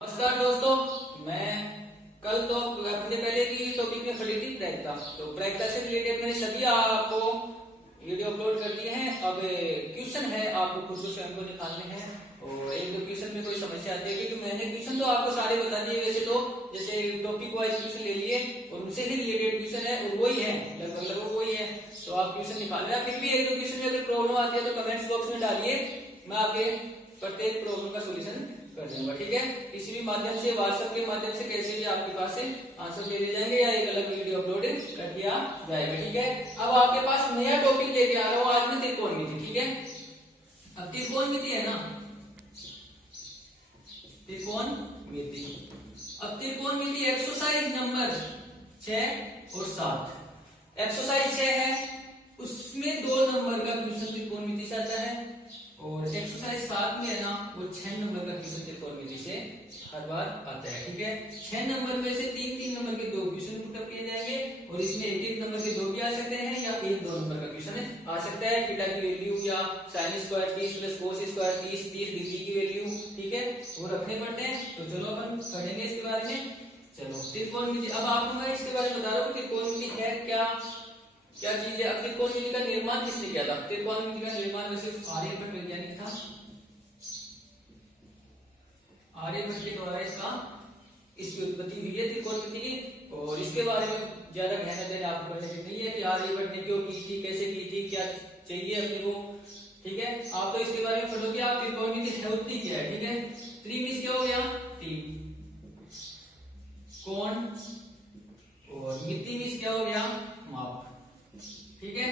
नमस्कार दोस्तों, मैं कल तो अपने पहले की टॉपिक में खड़ी थी प्रायिकता। तो प्रायिकता से रिलेटेड मैंने सभी आपको वीडियो अपलोड कर दिए हैं। अब क्वेश्चन है, आपको खुद को स्वयं को निकालने हैं और एक दो क्वेश्चन में कोई समस्या आती है क्योंकि मैंने क्वेश्चन तो आपको सारे बता दिए। वैसे तो जैसे टॉपिक वाइज क्वेश्चन ले लिए और उनसे ही रिलेटेड क्वेश्चन है और वही है, लगभग वही है। तो आप क्वेश्चन निकाल रहे हैं। फिर भी एक दो क्वेश्चन में अगर प्रॉब्लम आती है तो कमेंट्स बॉक्स में डालिए, मैं आपके प्रत्येक प्रॉब्लम का सोल्यूशन कर दूंगा। ठीक है, किसी भी माध्यम से, व्हाट्सएप के माध्यम से कैसे भी आपके पास से आंसर दे दिए जाएंगे या एक अलग वीडियो अपलोड कर दिया जाएगा। ठीक है, अब आपके पास नया टॉपिक लेके आ रहा हूँ आज मैं, त्रिकोणमिति। ठीक है, अब त्रिकोणमिति है ना, त्रिकोणमिति। अब त्रिकोणमिति एक्सरसाइज नंबर 6 और 7। एक्सरसाइज 6 है, उसमें 2 नंबर का क्वेश्चन त्रिकोणमिति से आता है और एक्सरसाइज 7 में है ना, वो 6 नंबर का क्वेश्चन त्रिकोणमिति से हर बार आता है। ठीक है, 6 नंबर में से 3-3 नंबर के 2 क्वेश्चन पुटअप किए जाएंगे और इसमें 1-1 नंबर के 2 भी आ सकते हैं या 1-2 नंबर का क्वेश्चन आ सकता है। थीटा की वैल्यू या sin square 30 plus cos square 30 degree की वैल्यू, ठीक है, वो रखने पड़ते हैं। तो चलो अपन पढ़ेंगे इसके बारे में। चलो त्रिकोणमिति, अब आपको मैं इसके बारे में बता रहा हूँ त्रिकोणमिति है क्या चीज है। अब त्रिकोणमिति का निर्माण किसने किया था? त्रिकोणमिति का निर्माण वैसे आर्यभट्ट वैज्ञानिक था। आर्यभट्ट के द्वारा इसकी उत्पत्ति हुई है त्रिकोणमिति की। और इसके बारे में ज्यादा ध्यान देने आपको करने की नहीं है कि आर्यभट्ट ने क्यों की थी, कैसे की थी, क्या चाहिए अपने को। ठीक है, आप तो इसके बारे में पढ़ोगे। आप त्रिकोणमिति है उत्पत्ति क्या है। ठीक है, त्रिमिति क्या हो गया? 3 कोण और मिति में क्या हो गया? माप। ठीक है,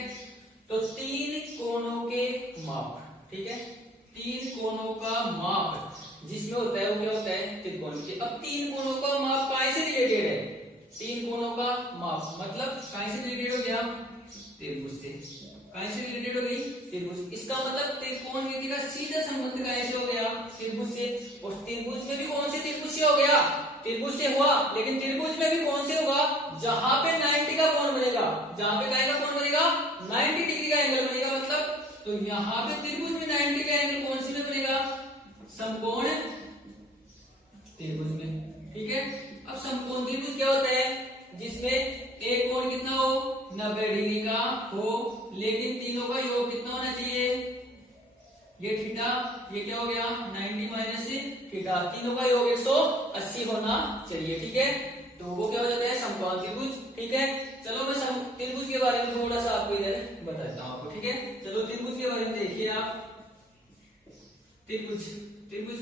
तो 3 कोणों के माप। ठीक है, 3 कोणों का माप जिसमें होता है वो क्या होता है? त्रिकोणमिति। अब 3 कोणों का माप कहां से रिलेटेड है? 3 कोणों का माप मतलब कहां से रिलेटेड हो गया? त्रिभुज से। कहां से रिलेटेड हो गई? त्रिभुज। इसका मतलब त्रिकोणमिति का सीधा संबंध कहां से हो गया? त्रिभुज से। और त्रिभुज में भी कौन से त्रिभुज से हो गया? त्रिभुज से हुआ, लेकिन त्रिभुज में भी कौन से होगा? जहां पे 90 का कोण बनेगा। जहां पे का कोण बनेगा? 90 डिग्री का एंगल बनेगा। मतलब तो यहां पे त्रिभुज में 90 का एंगल कौन सी में बनेगा? समकोण त्रिभुज में। ठीक है, अब समकोण त्रिभुज क्या होता है? जिसमें एक कोण कितना हो? 90 डिग्री का हो, लेकिन तीनों का योग कितना होना चाहिए? ये थीटा, ये क्या हो गया? 90 माइनस थीटा, तीनों का योग 180 होना चाहिए। ठीक है, तो वो क्या हो जाता है? समकोण त्रिभुज। ठीक है, चलो मैं त्रिभुज के बारे में थोड़ा सा आपको इधर बताता हूँ आपको। ठीक है, चलो त्रिभुज के बारे में देखिए आप। त्रिभुज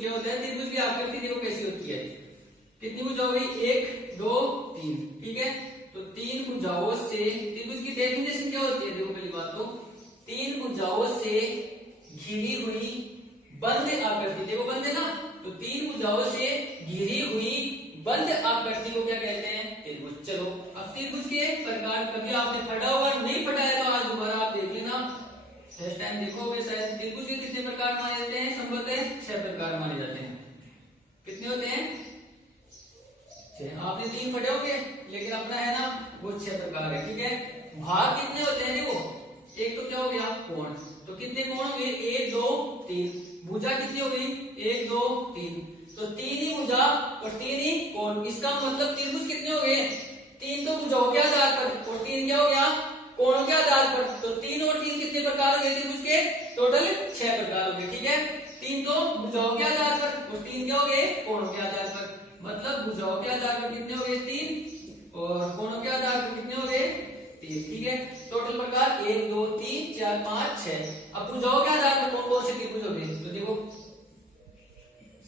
क्या होता है? त्रिभुज की आकृति देखो कैसी होती है। कितनी भुजाओं हुई? 1 2 3। ठीक है, तो 3 भुजाओं से त्रिभुज की डेफिनेशन क्या होती है? देखो पहली बात तो 3 भुजाओं से घिरी हुई बंद आकृति। देखो बंद है ना, तो 3 भुजाओं से घिरी हुई बंद आकृति को क्या कहते हैं? त्रिभुज। चलो अब त्रिभुज के प्रकार कभी आपने पढ़ा होगा, नहीं पढ़ा है तो आज दोबारा आप देख लेना, फर्स्ट टाइम देखोगे शायद। त्रिभुज के कितने प्रकार माने जाते हैं? संभवतः 6 प्रकार माने जाते हैं। कितने होते हैं? 6। आपने 3 पढ़े होंगे, लेकिन अपना है ना वो 6 प्रकार है। ठीक है, भाग कितने होते हैं? देखो एक तो क्या हो गया? कोण। तो कितने कोण हो गए? 1 2 3। भुजा कितनी हो गई? 1 2 3। तो 3 ही भुजा और 3 ही कोण। इसका मतलब त्रिभुज कितने हो गए? 3 तो भुजाओं के आधार पर और 3 क्या हो गया? कोणों के आधार पर। तो 3 और 3 कितने प्रकार हो गए त्रिभुज के? टोटल 6 प्रकार हो गए। ठीक है, 3 तो भुजाओं के आधार पर और 3 क्या हो गए? कोणों के आधार पर। मतलब भुजाओं के आधार पर कितने हो गए? 3 और कोणों के आधार पर कितने हो गए? 3। ठीक है, टोटल प्रकार 1 2 3 4 5 6। अब भुजाओं के आधार पर कौन कौन से त्रिभुज हो गए? तो देखो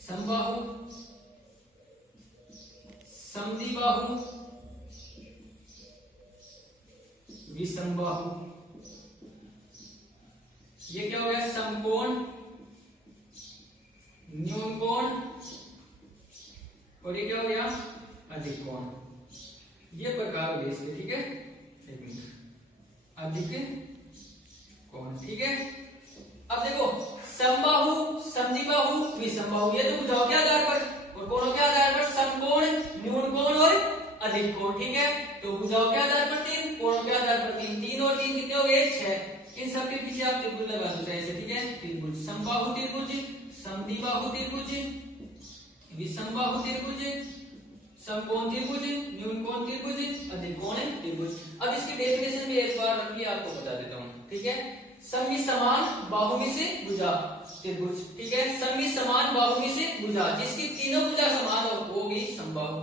समबाहु, समद्विबाहु, विषमबाहु। ये क्या हो गया? समकोण, न्यूनकोण और ये क्या हो गया? अधिक कोण। ये प्रकार हो गए इसके। ठीक है, अधिक कोण। ठीक है, अब देखो समबाहु, समद्विबाहु, विषमबाहु, ये तो भुजाओं के आधार पर और कोणों के आधार पर समकोण, न्यूनकोण और अधिक कोण। ठीक है, तो भुजाओं के आधार पर 3, कोणों के आधार पर 3। 3 और 3 कितने हो गए? 6। इन सब के पीछे आप त्रिभुज लगा दो ऐसे। ठीक है, त्रिभुज, समबाहु त्रिभुज, समद्विबाहु त्रिभुज, विषमबाहु त्रिभुज, समकोण त्रिभुज, न्यून कोण त्रिभुज, अधिक कोण त्रिभुज। अब इसकी डेफिनेशन में एक बार रखिए, आपको बता देता हूँ, ठीक है। समान बाहुमी से भुजा त्रिभुज, ठीक है। समान बाहुमी से भुजा, जिसकी तीनों भुजा समान हो वो भी समबाहु।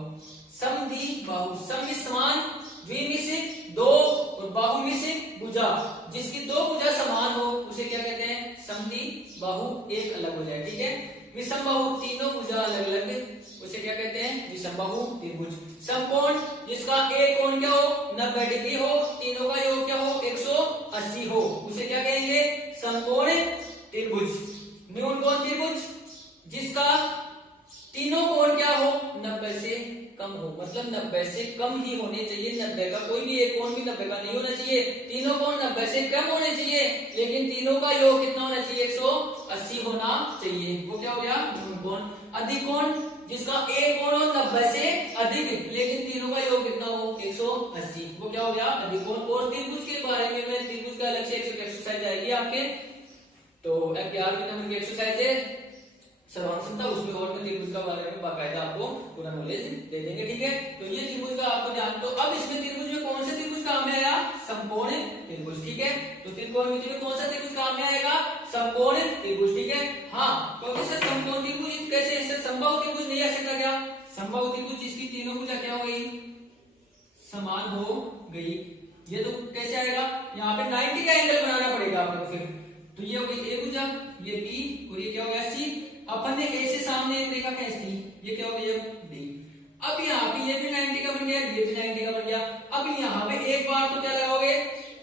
समद्विबाहु, समान द्विमी से दो और बाहुमी से भुजा, जिसकी दो भुजा समान हो उसे क्या कहते हैं, समद्विबाहु, एक अलग हो जाए, ठीक है। विषमबाहु, तीनों भुजा अलग अलग, उसे क्या कहते हैं, विषमबाहु त्रिभुज। समकोण, जिसका एक कोण क्या हो, 90 डिग्री हो, तीनों का योग क्या हो, 180 हो, उसे क्या कहेंगे, समकोण त्रिभुज। न्यून कोण त्रिभुज, जिसका तीनों कोण क्या हो, 90 से कम हो, मतलब 90 से कम ही होने चाहिए, 90 का कोई भी एक कोण भी 90 का नहीं होना चाहिए, तीनों कोण 90 से कम होने चाहिए, लेकिन तीनों का योग कितना होना चाहिए, 180 होना चाहिए, वो क्या हो गया, न्यून कोण। अधिक कोण, जिसका एक कोण हो 90 से अधिक, लेकिन तीनों का योग कितना हो, 180, वो क्या हो गया, अधिक कोण। और त्रिभुज के बारे में मैं त्रिभुज का अलग से एक्सरसाइज आएगी आपके, तो 11 नंबर की एक्सरसाइज है सर्वांग क्षमता, उसमें और में त्रिभुज का बारे में बाकायदा आपको पूरा नॉलेज दे देंगे, ठीक है। तो ये त्रिभुज का आपको ध्यान, तो अब इसमें त्रिभुज में कौन से त्रिभुज काम में आया, समकोण त्रिभुज, ठीक है। तो त्रिकोणमिति में कौन सा त्रिभुज काम में आएगा, समकोण त्रिभुज, ठीक है। हाँ, क्योंकि सर समकोण त्रिभुज कैसे, सर समबाहु त्रिभुज नहीं आ सकता क्या, समबाहु त्रिभुज जिसकी तीनों भुजा क्या हो गई, समान हो गई, ये तो कैसे आएगा, यहाँ पे 90 का एंगल बनाना पड़ेगा आपको फिर, तो ये हो गई ए भुजा, ये बी, और ये क्या हो गया सी। अपन ने ए से सामने एक रेखा खींच दी, ये क्या हो गया डी। अब यहाँ पे ये भी 90 का बन गया, ये भी 90 का बन गया। अब यहाँ पे एक बार तो क्या लगाओगे,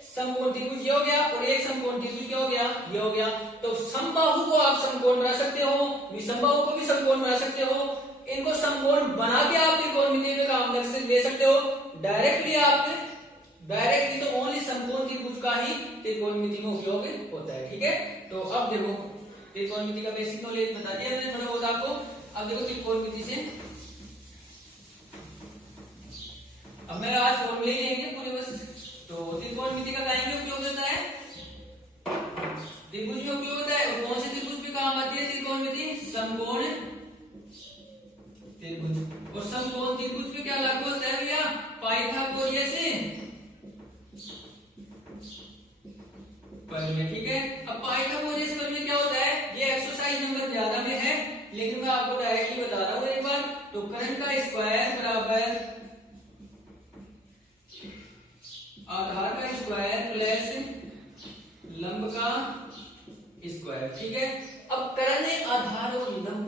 समकोण त्रिभुज ये हो गया, और एक समकोण त्रिभुज क्या हो गया, ये हो गया। तो समबाहु को आप समकोण बना सकते हो, विषमबाहु को भी समकोण बना सकते हो, इनको समकोण बना के आप त्रिकोणमिति में काम ले सकते हो। डायरेक्टली तो ओनली समकोण त्रिभुज का ही त्रिकोणमिति में उपयोग होता है, ठीक है। तो अब देखो त्रिकोणमिति का बेसिक नॉलेज बता दिया मैंने थोड़ा बहुत आपको। अब देखो त्रिकोणमिति से, अब मैं आज फॉर्मूले लेंगे पूरे बस। तो त्रिकोणमिति का कहीं भी उपयोग होता है, त्रिभुज में उपयोग होता है, और कौन से त्रिभुज में काम आती है त्रिकोणमिति, समकोण त्रिभुज। और समकोण त्रिभुज में क्या लागू होता है भैया, पाइथागोरियस प्रमेय, ठीक है। अब पाइथागोरस प्रमेय क्या होता है, ये एक्सरसाइज नंबर 11 में है, लेकिन मैं आपको डायरेक्टली बता रहा हूं एक बार। तो कर्ण का स्क्वायर बराबर आधार का स्क्वायर प्लस लंब का स्क्वायर, ठीक है। अब कर्ण, आधार और लंब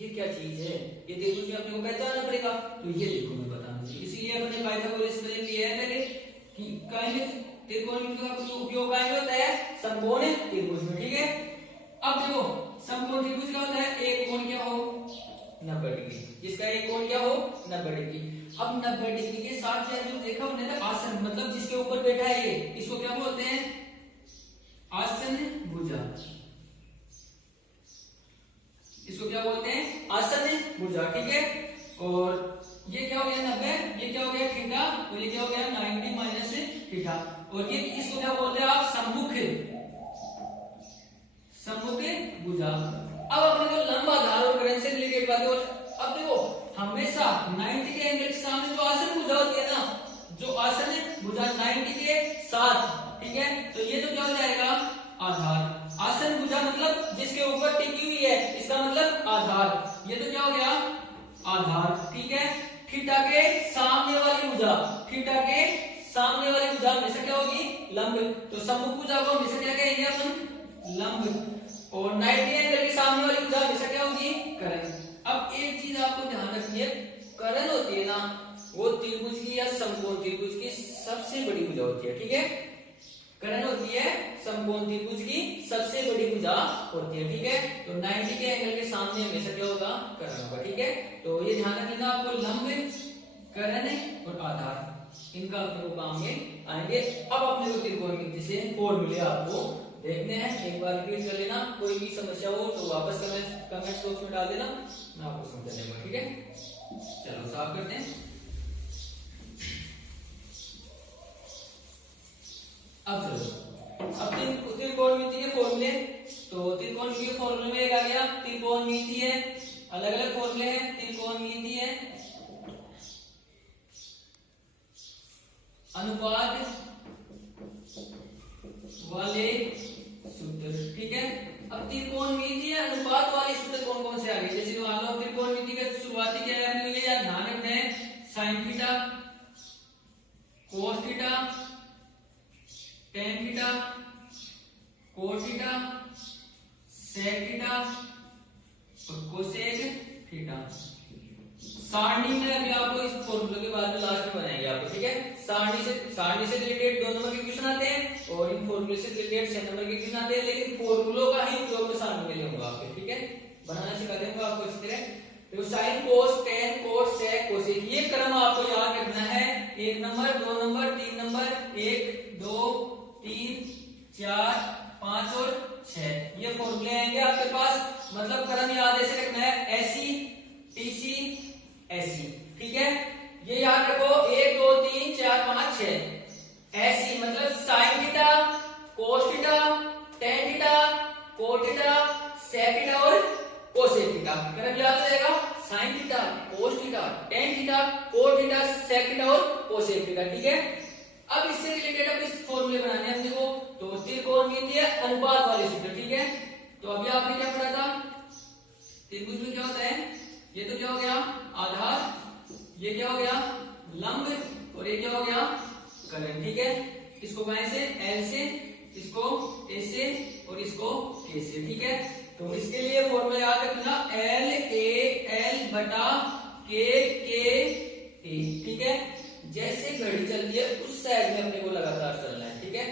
ये क्या चीज है, ये त्रिभुज में अपने को पहचानना पड़ेगा। तो ये देखो मैं बताऊंगा, इसीलिए अपने पाइथागोरस प्रमेय लिया है पहले कि कर्ण त्रिकोणमिति का उपयोग कहाँ होता है, समकोण त्रिभुज में, ठीक है। अब देखो समकोण त्रिभुज क्या होता है, एक कोण क्या हो 90 डिग्री, जिसका एक कोण क्या हो 90 डिग्री। अब 90 डिग्री के साथ जो देखा उन्होंने आसन, मतलब जिसके ऊपर बैठा है ये, इसको क्या बोलते हैं, आसन भुजा, इसको क्या बोलते हैं, आसन भुजा, ठीक है। और ये क्या हो गया 90, ये क्या हो गया थीटा, और ये क्या हो गया 90 माइनस थीटा। और ये इसको क्या बोलते हैं आप, सम्मुख भुजा। अब अपने को लंब, आधार और कर्ण से रिलेटेड बातें। अब देखो हमेशा 90 के एंगल के सामने जो आसन भुजा होती है ना, जो आसन भुजा 90 के साथ, ठीक है, तो ये तो क्या हो जाएगा आधार। आसन भुजा मतलब जिसके ऊपर टिकी हुई है, इसका मतलब आधार, ये तो क्या हो गया आधार, ठीक है। थीटा के सामने वाली भुजा, थीटा के सामने वाली भुजा हमेशा क्या होगी, लंब। तो सम्मुख भुजा को हमेशा क्या कहेंगे अपन, लंब। और 90 एंगल के सामने वाली भुजा हमेशा क्या होगी, कर्ण। अब एक चीज आपको ध्यान रखनी है, कर्ण होती है ना, वो त्रिभुज की या समकोण त्रिभुज की सबसे बड़ी भुजा होती है, ठीक है। कर्ण होती है समकोण त्रिभुज की सबसे बड़ी भुजा होती है, ठीक है। तो 90 के एंगल के सामने हमेशा क्या होगा, कर्ण होगा, ठीक है। तो ये ध्यान रखना आपको, लंब, कर्ण और आधार, इनका अपने को काम में आएंगे। अब अपने को त्रिकोणमिति से फॉर्मूले आपको देखने हैं, एक बार रिपीट कर लेना। कोई भी समस्या हो तो वापस कमेंट्स बॉक्स में डाल देना, मैं आपको समझा दूंगा, ठीक है। चलो साफ करते हैं। अब चलो, अब त्रिकोणमिति के फॉर्मूले। तो त्रिकोणमिति के फॉर्मूले में एक आ गया, त्रिकोणमिति है अलग अलग फॉर्मूले हैं त्रिकोणमितीय अनुपात वाले सूत्र। ठीक है, अब त्रिकोणमितीय अनुपात वाले सूत्र कौन कौन से आ गए? जैसे मान लो त्रिकोणमिति के शुरुआती क्या है आपने याद ध्यान रखना है, sine theta, cos theta, tan theta, cot theta, sec theta और कोसेक थीटा। सारणी में अभी आपको इस फॉर्मूले के बाद में लास्ट में बनाएंगे आपको। ठीक है, सारणी से रिलेटेड 2 नंबर के क्वेश्चन आते हैं और इन फॉर्मूले से रिलेटेड 6 नंबर के क्वेश्चन आते हैं, लेकिन फॉर्मूलों का ही उपयोग में सारणी में लेंगे आपके। ठीक है, बनाना सिखा देंगे आपको इस तरह। तो sine, cos, tan, cot, sec, cosec, ये क्रम आपको याद रखना है। 1 नंबर, 2 नंबर, 3 नंबर, 1 2 3 4 5 और 6 ये फॉर्मूले आएंगे आपके पास। मतलब क्रम याद ऐसे रखना है, एसी टीसी एसी। ठीक है, ये याद रखो 1 2 3 4 5 6। एसी मतलब sine theta, cos theta, tan theta, cot theta, sec theta और कोसेक थीटा। क्रम याद हो जाएगा, sine theta, cos theta, tan theta, cot theta, sec theta और कोसेक थीटा। ठीक है, अब इससे रिलेटेड अब इस फॉर्मूले बनाने हैं देखो, तो त्रिकोणमितीय अनुपात वाले सूत्र। ठीक है, तो अभी आपने क्या पढ़ा था, त्रिभुज में क्या होता है, ये तो क्या हो गया आधार, ये क्या हो गया लंब और ये क्या हो गया करण। ठीक है, इसको कहां से, एल से, इसको ए से और इसको के से। ठीक है, तो इसके लिए फॉर्मूला याद रखना, एल ए एल बटा के ए। ठीक है, जैसे घड़ी चलती है उस साइड में अपने को लगातार चलना है। ठीक है,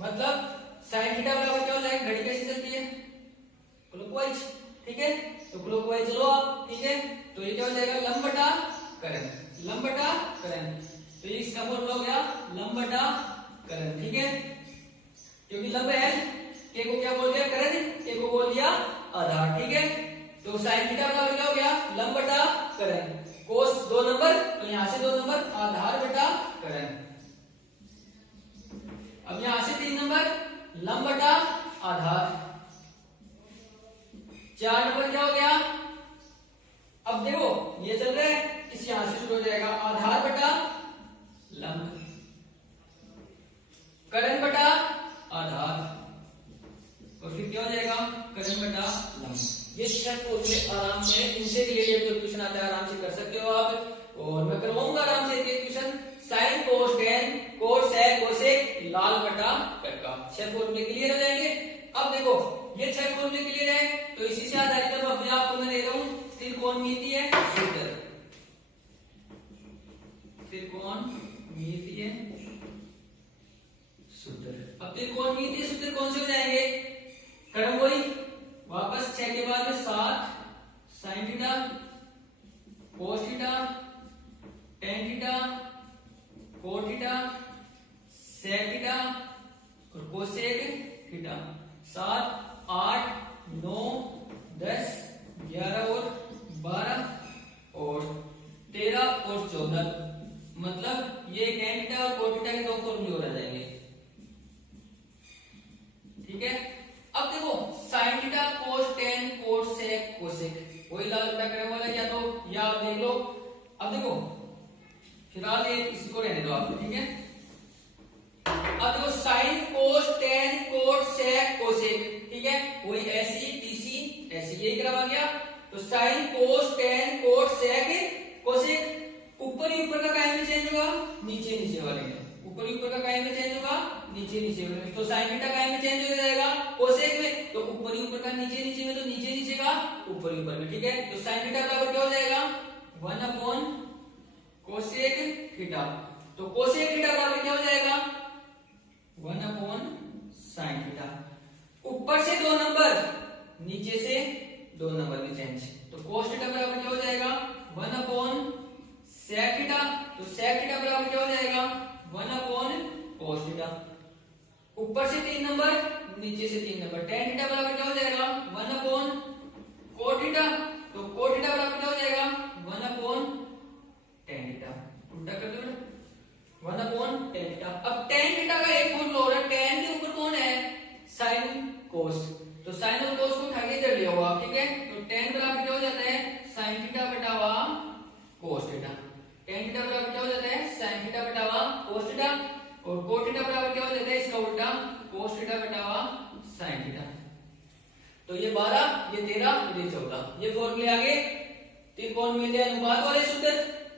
मतलब साइन थीटा बराबर क्या हो जाएगा, घड़ी कैसे चलती है क्लॉकवाइज। ठीक है, तो क्लॉकवाइज चलो आप। ठीक है, तो ये क्या हो जाएगा लंब बटा करण, लंब बटा करण। तो ये इसका फॉर्मूला हो गया लंब बटा करण। ठीक है, क्योंकि लंब है, के को क्या बोल दिया करण, के को बोल दिया आधार। ठीक है, तो साइन थीटा बराबर क्या हो गया लंब बटा करण, कोस 2 नंबर तो यहां से 2 नंबर आधार बटा करण। अब यहां से 3 नंबर लंब बटा आधार, 4 नंबर क्या हो गया, अब देखो ये चल रहा है, इस यहां से शुरू हो जाएगा आधार बटा लंब, करण बटा आधार और फिर क्या हो जाएगा करण बटा लंब। ये 6 फॉर्मूले आराम से इनसे रिलेटेड जो क्वेश्चन आता है आराम से कर सकते हो आप, और मैं करवाऊंगा आराम से एक question sine cos tan cot sec cosec लाल बटा कटका। 6 फॉर्मूले क्लियर हो जाएंगे। अब देखो ये 6 फॉर्मूले क्लियर है, तो इसी से आधारित अब अपने आपको मैं दे रहा हूं त्रिकोणमितीय सूत्र। त्रिकोणमितीय सूत्र, अब त्रिकोणमितीय सूत्र कौन से हो जाएंगे, क्रम वही वापस 6 के बाद में 7 sine theta, cos theta, tan theta, cot theta, sec theta और कोसेक थीटा। 7 8 9 10 11 और 12 और 13 और 14, मतलब ये टेन थीटा और कोट थीटा के 2 फॉर्मूले हो जाएंगे। ठीक है, अब देखो sine theta cos tan cot sec cosec वही लाल बटा करण वाला, या तो या आप देख लो। अब देखो फिलहाल ये इसको रहने दो आप। ठीक है, अब देखो sine cos tan cot sec cosec, ठीक है वही एसी टीसी एसी यही क्रम आ गया। तो sine cos tan cot sec cosec ऊपर ही ऊपर का काहे में चेंज होगा, नीचे नीचे वाले में, ऊपर ही ऊपर का काहे में चेंज होगा, नीचे नीचे वाले में। तो साइन थीटा काहे में चेंज हो जाएगा, कोसेक में, तो ऊपर ही ऊपर का नीचे नीचे में, तो नीचे नीचे का ऊपर ही ऊपर में। ठीक है, तो साइन थीटा बराबर क्या हो जाएगा 1 अपॉन कोसेक थीटा। तो कोसेक थीटा बराबर क्या हो जाएगा 1 अपॉन साइन थीटा। ऊपर से 2 नंबर नीचे से 2 नंबर में चेंज, तो कोस थीटा बराबर क्या हो जाएगा 1 अपॉन सेक थीटा। तो सेक थीटा बराबर क्या हो जाएगा 1 अपॉन कोस थीटा। ऊपर से 3 नंबर नीचे से 3 नंबर, टेन थीटा बराबर क्या हो जाएगा 1 अपॉन कोट थीटा। तो कोट थीटा बराबर क्या हो जाएगा 1 अपॉन टेन थीटा। उल्टा कर दो 1 अपॉन टेन थीटा। अब टेन थीटा का एक फॉर्मूला हो रहा है, टेन के ऊपर कौन है साइन कोस, तो साइन और कोस को उठा के इधर ले आओ आप, ठीक है। तो tan बराबर क्या हो जाता है sin थीटा बटा हुआ cos थीटा। tan थीटा बराबर क्या हो जाता है sin थीटा बटा हुआ cos थीटा, और cos थीटा बराबर क्या हो जाता है इसका उल्टा cos थीटा बटा हुआ sin थीटा। तो ये 12, ये 13, ये 14, ये फॉर्मूले आगे त्रिकोणमितीय अनुपात वाले सूत्र,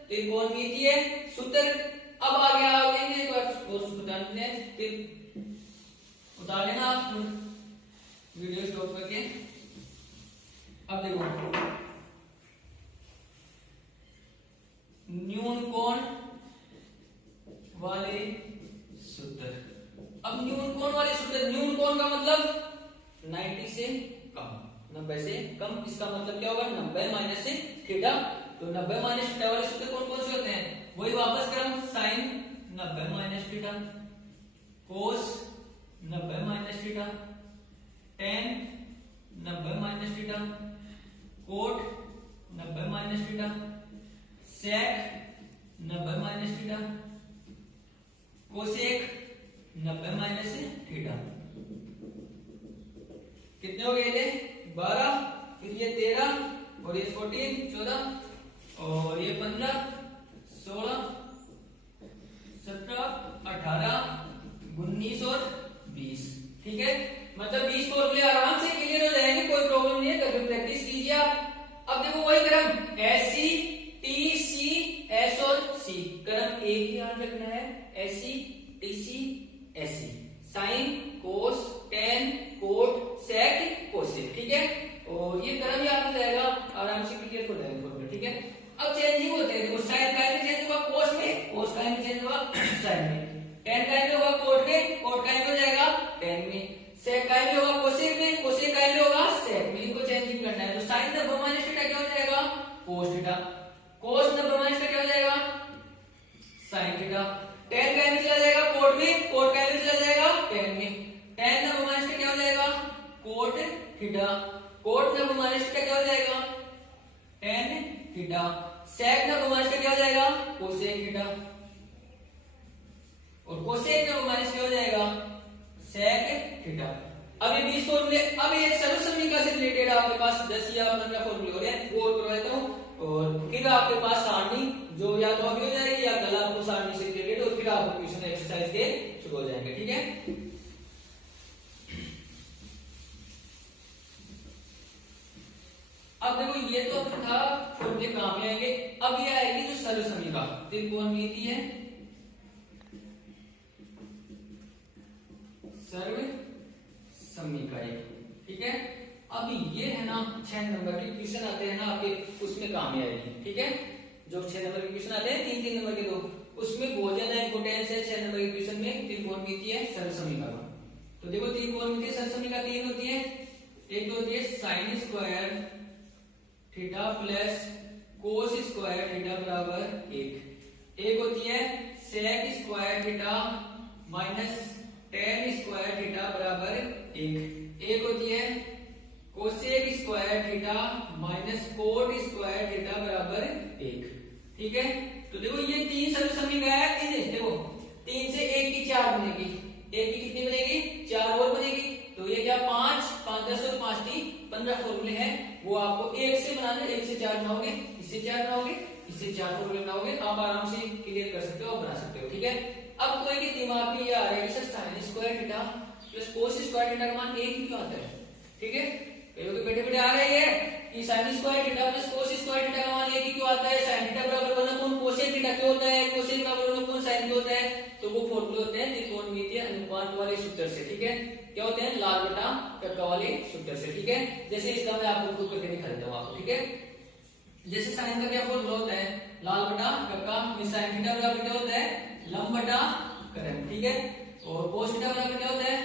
त्रिकोणमितीय सूत्र। अब आगे आएंगे एक बार और उतार लेना आप वीडियो स्टॉप करके। अब देखो न्यून कोण वाले सूत्र। अब न्यून कोण वाले सूत्र, न्यून कोण का मतलब 90 से कम, 90 से कम। इसका मतलब क्या होगा 90 माइनस से थीटा। तो 90 माइनस थीटा वाले सूत्र कौन कौन से होते हैं, वही वापस क्रम sine 90 minus theta, cos 90 minus theta, tan 90 minus theta, cot 90 minus theta, sec 90 minus theta, cosec 90 minus theta. कितने हो गए थे 12, फिर ये 13 और ये 14 14 और ये 15 16 17 18 19 और 20, ठीक है। मतलब 20 फॉर्मूले आराम से क्लियर हो जाएंगे, कोई प्रॉब्लम नहीं है, कभी प्रैक्टिस कीजिए आप। अब देखो वही क्रम S C T C S और सी, क्रम एक ही ध्यान रखना है, S C T C S C, sine cos tan cot sec cosec, ठीक है। और ये क्रम याद हो जाएगा, आराम से क्लियर हो जाएगा फॉर्मूला, ठीक है। अब चेंजिंग होते हैं, देखो साइन का भी चेंज हुआ कोस में, कोस का भी चेंज हुआ साइन में, टेन का भी होगा कोट में, कोट का भी हो जाएगा टेन में, सेक का भी होगा कोसेक में, कोसेक का भी होगा सेक में। इनको चेंजिंग करना है। तो साइन 90 माइनस थीटा क्या हो जाएगा cos theta, cos 90 minus theta क्या हो जाएगा साइन थीटा, टेन का भी चला जाएगा कोट में, कोट का भी चला जाएगा टेन में, टेन 90 माइनस थीटा क्या हो जाएगा cot theta, cot 90 minus theta क्या हो जाएगा tan theta, sec 90 minus theta क्या हो जाएगा कोसेक थीटा, और कोसेक 90 माइनस क्या हो जाएगा सेक थीटा। अब ये 20 फॉर्मूले, अब एक सरल समीकरण से रिलेटेड आपके पास 10 या 15 फॉर्मूले हो रहे हैं, वो करवा देता हूं, और फिर आपके पास सारणी जो या तो अभी हो जाएगी या कल आपको सारणी से रिलेटेड, और फिर आपको क्वेश्चन एक्सरसाइज के शुरू हो जाएंगे, ठीक है। अब देखो ये तो था फॉर्मूले काम में आएंगे। अब ये आएगी जो सरल समीकरण, त्रिकोणमितीय सर्व समीकरण, ठीक है। अब ये है ना 6 नंबर के क्वेश्चन आते हैं ना आपके, उसमें काम में आएगी, ठीक है। जो 6 नंबर के क्वेश्चन आते हैं 3-3 नंबर के, दो उसमें बहुत ज्यादा इंपोर्टेंस है 6 नंबर के क्वेश्चन में त्रिकोणमितीय सरल समीकरण। तो देखो त्रिकोणमितीय सरल समीकरण 3 होती है, एक तो होती है sine square theta plus cos square theta बराबर 1, एक होती है sec square theta minus tan square theta बराबर 1, एक होती है cosec square theta minus cot square theta बराबर 1, ठीक है। तो देखो ये 3 सरल समीकरण है, इन्हें देखो 3 से 1 की 4 बनेगी, 1 की कितनी बनेगी 4 और बनेगी, तो ये क्या 5 5 10 और 5 3 15 फॉर्मूले हैं, वो आपको 1 से बनाने, 1 से 4 बनाओगे, इससे 4 बनाओगे, इससे 4 फॉर्मूले बनाओगे, आप आराम से क्लियर कर सकते हो और बना सकते हो, ठीक है। अब कोई के दिमाग में ये आ रहा है कि sir sign square theta plus cos square theta का मान 1 ही क्यों आता है, ठीक है। क्योंकि बेटे आ रही है कि sign square theta plus cos square theta का मान 1 ही क्यों आता है, साइन थीटा बराबर 1/कोस कोसेक थीटा क्यों होता है, कोसेक बराबर 1/कोस साइन क्यों होता है, तो वो फॉर्मूले होते हैं त्रिकोणमितीय अनुपात वाले सूत्र से, ठीक है। क्या होते हैं लाल बटा कक्का वाले सूत्र से, ठीक है। जैसे इसका मैं आपको प्रूव करके दिखा देता हूं आपको, ठीक है। जैसे साइन का क्या फॉर्मूला होता है लाल बटा कक्का में, साइन थीटा बराबर क्या होता है लंब बटा करण, ठीक है, और कोस थीटा बराबर क्या होता है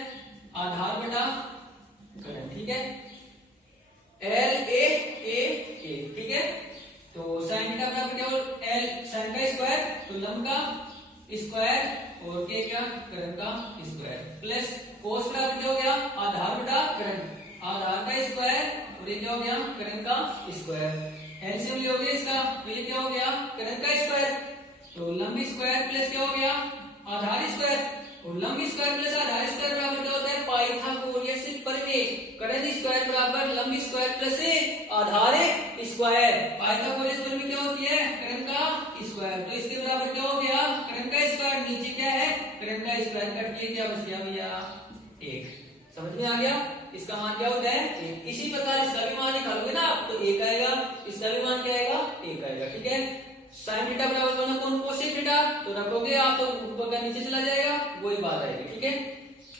आधार बटा करण, ठीक है, एल ए, ठीक है। तो साइन थीटा बराबर क्या होता एल साइन का स्क्वायर, तो लंब का स्क्वायर और के क्या करण का स्क्वायर, प्लस कोस बराबर क्या हो गया आधार बटा करण, आधार का स्क्वायर और ये क्या हो गया करण का स्क्वायर, एलसीएम लियोगे इसका तो ये क्या हो गया करण का स्क्वायर, तो लंब स्क्वायर प्लस क्या हो गया आधार स्क्वायर, और लंब स्क्वायर प्लस आधार स्क्वायर बराबर क्या होता है पाइथागोरस प्रमेय। करण स्क्वायर बराबर लंब स्क्वायर प्लस आधार स्क्वायर। पाइथागोरस प्रमेय क्या होती है करण का स्क्वायर। तो इसके बराबर क्या हो गया करण का स्क्वायर, नीचे क्या है करण का स्क्वायर कट के क्या बच गया भैया 1। समझ में आ गया। इसका मान क्या होता है 1। इसी प्रकार इसका भी मान निकालोगे ना आप तो 1 आएगा, इसका भी मान क्या आएगा 1 आएगा। ठीक है। साइन थीटा बराबर होना कौन कोसेक थीटा, तो रखोगे आप तो ऊपर का नीचे चला जाएगा, वही बात आएगी। ठीक है।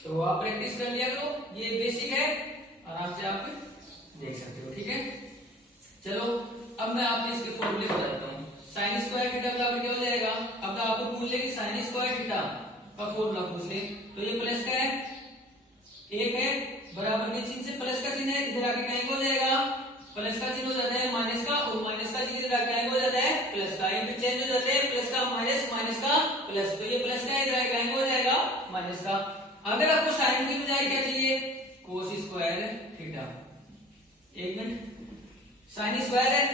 तो आप प्रैक्टिस कर लिया करो, ये बेसिक है, आराम से आप देख सकते हो। ठीक है। चलो अब मैं आपको इसके फॉर्मूले बताता हूँ। साइन स्क्वायर थीटा बराबर क्या हो जाएगा, अब तो आपको पूछ ले कि साइन स्क्वायर थीटा का फॉर्मूला पूछ ले तो ये प्लस का है 1 है, बराबर के चिन्ह से प्लस का चिन्ह है, इधर आके क्या हो जाएगा प्लस का चिन्ह हो जाता है माइनस का, और माइनस का चिन्ह इधर आके हो जाता है प्लस का, इंटरचेंज हो जाते हैं प्लस का माइनस, माइनस का प्लस। तो ये प्लस का इधर आके हो जाएगा माइनस का। अगर आपको साइन की बजाय क्या चाहिए कोस स्क्वायर थीटा। एक मिनट, साइन स्क्वायर है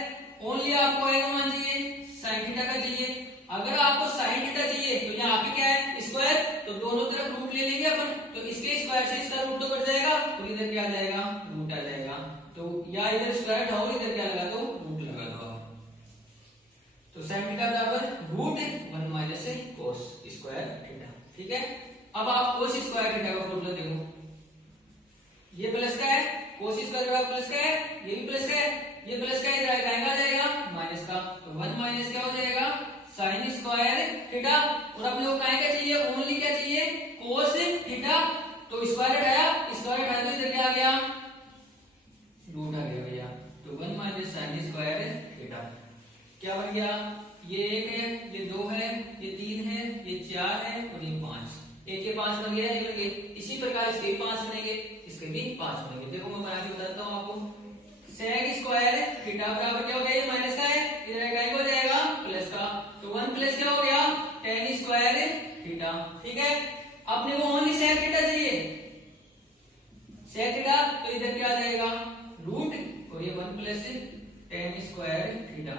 ओनली आपको आएगा मान चाहिए साइन थीटा का चाहिए। अगर आपको साइन थीटा चाहिए तो यहाँ पे क्या है स्क्वायर, तो दोनों तरफ रूट ले लेंगे अपन, तो इसके स्क्वायर से इसका रूट तो कट जाएगा, तो इधर क्या आ जाएगा रूट आ जाएगा। तो या इधर स्क्वायर उठाओ, इधर क्या लगा दो रूट लगा दो। तो साइन थीटा बराबर root 1 minus cos square theta. ठीक है। अब आप कोस स्क्वायर थीटा का फॉर्मूला देखो, ये प्लस का है, कोस स्क्वायर बराबर प्लस का है, ये भी प्लस का है, ये प्लस का इधर आएगा जाएगा माइनस का, तो 1 माइनस क्या हो जाएगा साइन स्क्वायर थीटा। और अपने को काय का चाहिए ओनली क्या चाहिए कोस थीटा। तो स्क्वायर हटाया, स्क्वायर हटाया तो इधर क्या आ गया रूट आ गया भैया। तो 1 माइनस साइन स्क्वायर थीटा क्या बन गया, ये 1 है, ये 2 है, ये 3 है, ये 4 है और ये 5। एक के 5 बन गया, निकल गए। इसी प्रकार इसके 5 बनेंगे, इसके भी 5 बनेंगे। देखो मैं बना के बताता हूँ आपको। सेक स्क्वायर थीटा बराबर क्या हो गया, ये माइनस का है, इधर क्या हो जाएगा प्लस का, तो 1 प्लस क्या हो गया tan स्क्वायर थीटा। ठीक है। अपने को ओनली सेक थीटा चाहिए, सेक थीटा, तो इधर क्या आ जाएगा रूट और ये 1 प्लस tan स्क्वायर थीटा।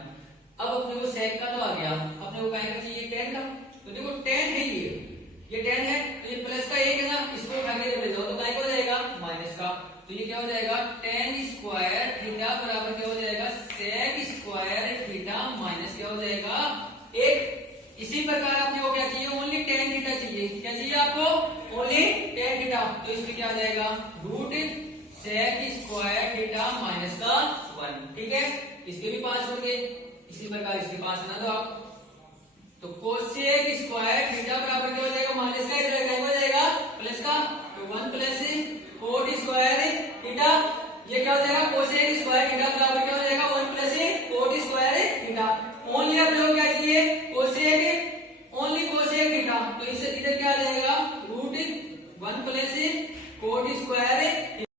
अब अपने को सेक का तो आ गया, अपने को क्या चाहिए tan का, तो देखो tan है ये tan है, तो ये प्लस का 1 है ना, इसको उठा के ले जाओ तो क्या हो जाएगा माइनस का। तो ये क्या हो जाएगा tan स्क्वायर थीटा बराबर क्या हो जाएगा sec स्क्वायर थीटा माइनस क्या हो जाएगा 1। इसी प्रकार आपने को क्या चाहिए ओनली tan थीटा चाहिए। क्या चाहिए आपको ओनली tan थीटा, तो इसमें क्या आ जाएगा root sec square theta minus का 1। ठीक है। इसके भी 5 होंगे, इसी प्रकार इसके 5 बना दो आप। तो कोसेक स्क्वायर थीटा बराबर क्या हो जाएगा माइनस का, इधर क्या हो जाएगा प्लस का, तो 1 प्लस कोट स्क्वायर थीटा। ये क्या हो जाएगा कोसेक स्क्वायर थीटा बराबर क्या हो जाएगा 1 plus coat square theta. Only आप लोग क्या चाहिए कोसेक, ओनली कोसेक थीटा, तो इससे इधर क्या आ जाएगा रूट 1 प्लस कोट स्क्वायर